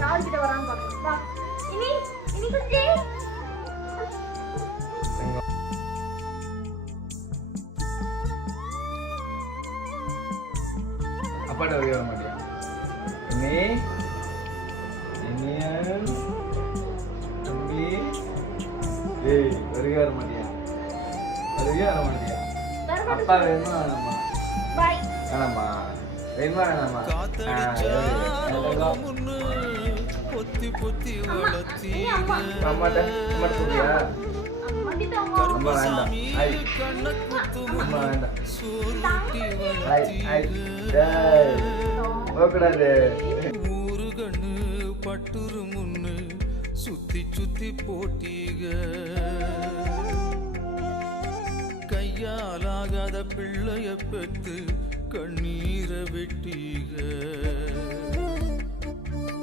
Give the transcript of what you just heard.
யார்கிட்ட வரான்னு பார்க்கலாம். வா இனி இனி குட்டி அப்பாட்ட வர மாட்டியா இனி இனியன் தம்பி ஏய் வர மாட்டியா அப்பா வேணுமா வேணாமா பை வேணாமா வேணுமா வேணாமா அம்மாட்ட சொல்லியா அம்மா வேண்டாம் அம்மா வேண்டாம் போகக்கூடாது பட்டுரு முன்னு சுத்தி சுத்தி போட்டீக கையாலாகாத பிள்ளைய பெற்று கண்ணீரை வெட்டீக